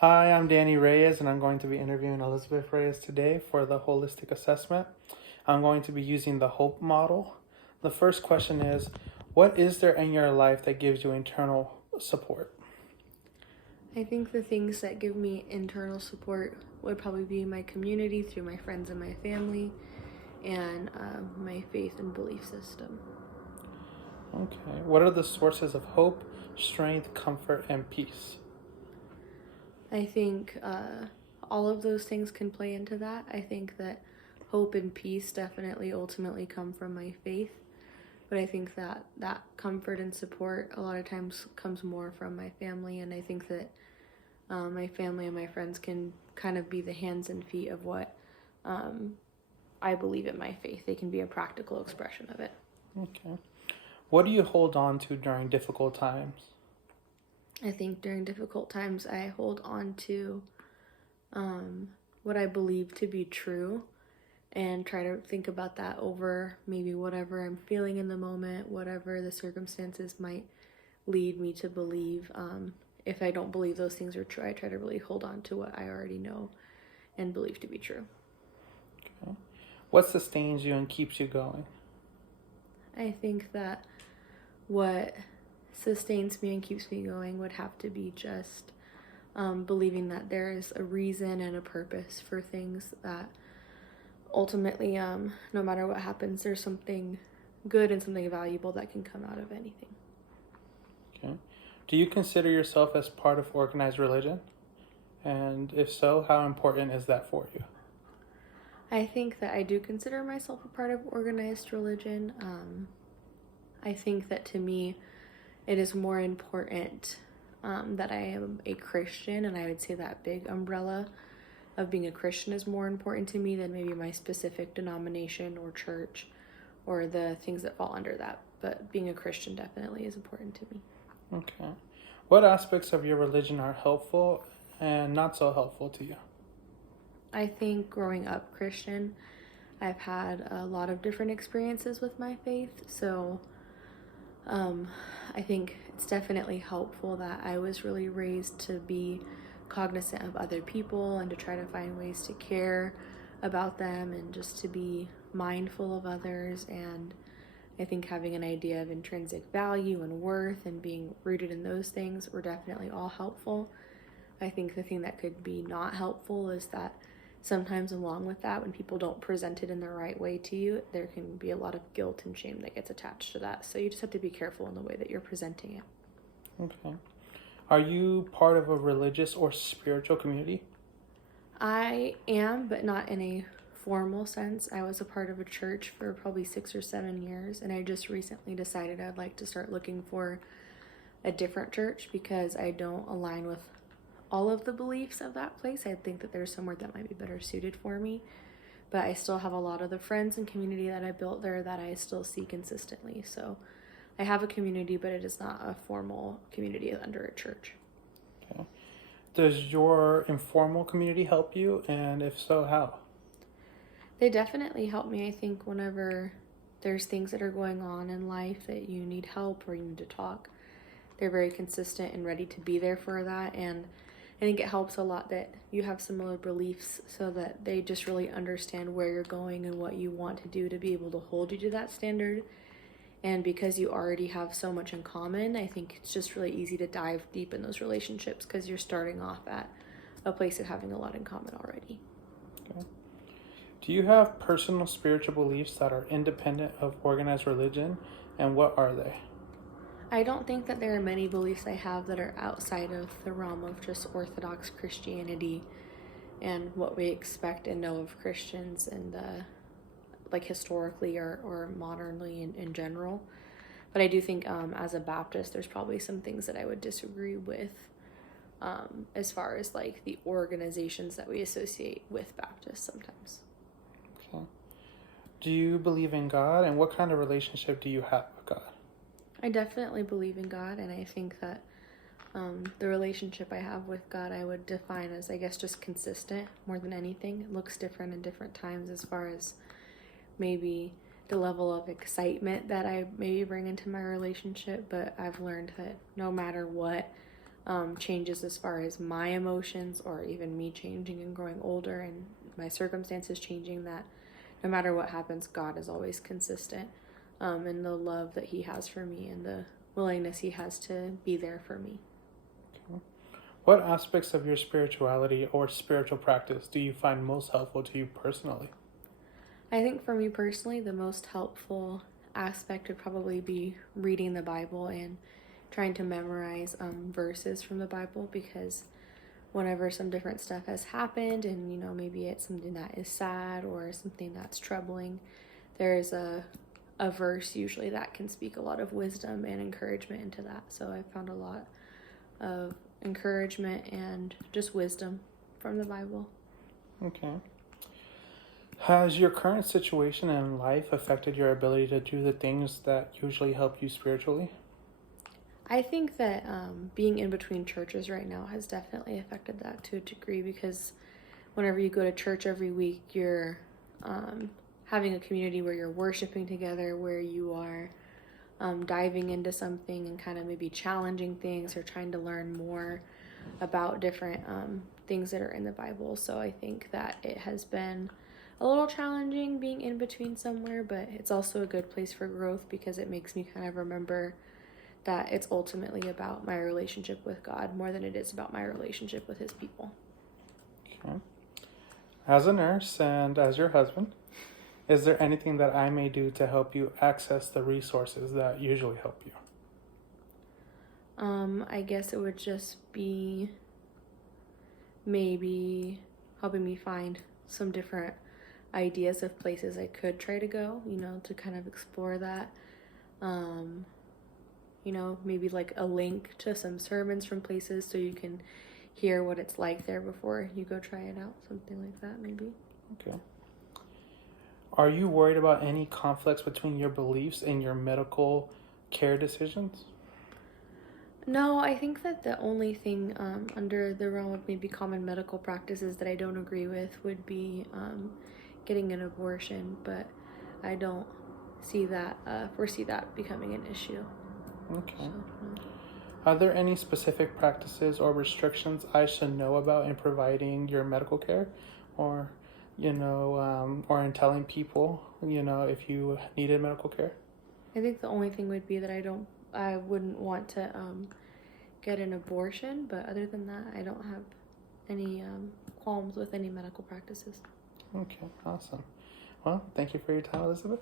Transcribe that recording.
Hi, I'm Danny Reyes, and I'm going to be interviewing Elizabeth Reyes today for the holistic assessment. I'm going to be using the HOPE model. The first question is, what is there in your life that gives you internal support? I think the things that give me internal support would probably be my community through my friends and my family, and my faith and belief system. Okay. What are the sources of hope, strength, comfort, and peace? I think all of those things can play into that. I think that hope and peace definitely ultimately come from my faith, but I think that comfort and support a lot of times comes more from my family, and I think that my family and my friends can kind of be the hands and feet of what I believe in my faith. They can be a practical expression of it. Okay. What do you hold on to during difficult times? I think during difficult times, I hold on to what I believe to be true and try to think about that over maybe whatever I'm feeling in the moment, whatever the circumstances might lead me to believe. If I don't believe those things are true, I try to really hold on to what I already know and believe to be true. Okay. What sustains you and keeps you going? I think that what sustains me and keeps me going would have to be just believing that there is a reason and a purpose for things, that ultimately, no matter what happens, there's something good and something valuable that can come out of anything. Okay. Do you consider yourself as part of organized religion? And if so, how important is that for you? I think that I do consider myself a part of organized religion. I think that to me, it is more important that I am a Christian, and I would say that big umbrella of being a Christian is more important to me than maybe my specific denomination or church or the things that fall under that. But being a Christian definitely is important to me. Okay. What aspects of your religion are helpful and not so helpful to you? I think growing up Christian, I've had a lot of different experiences with my faith. So I think it's definitely helpful that I was really raised to be cognizant of other people and to try to find ways to care about them and just to be mindful of others. And I think having an idea of intrinsic value and worth and being rooted in those things were definitely all helpful. I think the thing that could be not helpful is that sometimes, along with that, when people don't present it in the right way to you, there can be a lot of guilt and shame that gets attached to that. So you just have to be careful in the way that you're presenting it. Okay. Are you part of a religious or spiritual community? I am, but not in a formal sense. I was a part of a church for probably 6 or 7 years, and I just recently decided I'd like to start looking for a different church because I don't align with all of the beliefs of that place. I think that there's somewhere that might be better suited for me, but I still have a lot of the friends and community that I built there that I still see consistently. So I have a community, but it is not a formal community under a church. Okay. Does your informal community help you? And if so, how? They definitely help me. I think whenever there's things that are going on in life that you need help or you need to talk, they're very consistent and ready to be there for that. And I think it helps a lot that you have similar beliefs so that they just really understand where you're going and what you want to do to be able to hold you to that standard. And because you already have so much in common, I think it's just really easy to dive deep in those relationships because you're starting off at a place of having a lot in common already. Okay. Do you have personal spiritual beliefs that are independent of organized religion? And what are they? I don't think that there are many beliefs I have that are outside of the realm of just Orthodox Christianity and what we expect and know of Christians and like historically or modernly in general. But I do think as a Baptist, there's probably some things that I would disagree with as far as like the organizations that we associate with Baptists sometimes. Okay. Do you believe in God? And what kind of relationship do you have with God? I definitely believe in God, and I think that the relationship I have with God I would define as, I guess, just consistent more than anything. It looks different in different times as far as maybe the level of excitement that I maybe bring into my relationship, but I've learned that no matter what, changes as far as my emotions or even me changing and growing older and my circumstances changing, that no matter what happens, God is always consistent, in the love that he has for me and the willingness he has to be there for me. Okay. What aspects of your spirituality or spiritual practice do you find most helpful to you personally? I think for me personally, the most helpful aspect would probably be reading the Bible and trying to memorize verses from the Bible, because whenever some different stuff has happened and maybe it's something that is sad or something that's troubling, there's a verse usually that can speak a lot of wisdom and encouragement into that. So I found a lot of encouragement and just wisdom from the Bible. Okay. Has your current situation in life affected your ability to do the things that usually help you spiritually? I think that being in between churches right now has definitely affected that to a degree, because whenever you go to church every week, you're having a community where you're worshiping together, where you are diving into something and kind of maybe challenging things or trying to learn more about different things that are in the Bible. So I think that it has been a little challenging being in between somewhere, but it's also a good place for growth, because it makes me kind of remember that it's ultimately about my relationship with God more than it is about my relationship with his people. Okay. As a nurse and as your husband, is there anything that I may do to help you access the resources that usually help you? I guess it would just be maybe helping me find some different ideas of places I could try to go, to kind of explore that. Maybe like a link to some sermons from places so you can hear what it's like there before you go try it out. Something like that, maybe. Okay. Are you worried about any conflicts between your beliefs and your medical care decisions? No, I think that the only thing under the realm of maybe common medical practices that I don't agree with would be getting an abortion, but I don't foresee that becoming an issue. Okay. So, no. Are there any specific practices or restrictions I should know about in providing your medical care, or or in telling people, if you needed medical care? I think the only thing would be that I wouldn't want to get an abortion, but other than that, I don't have any qualms with any medical practices. Okay, awesome. Well, thank you for your time, Elizabeth.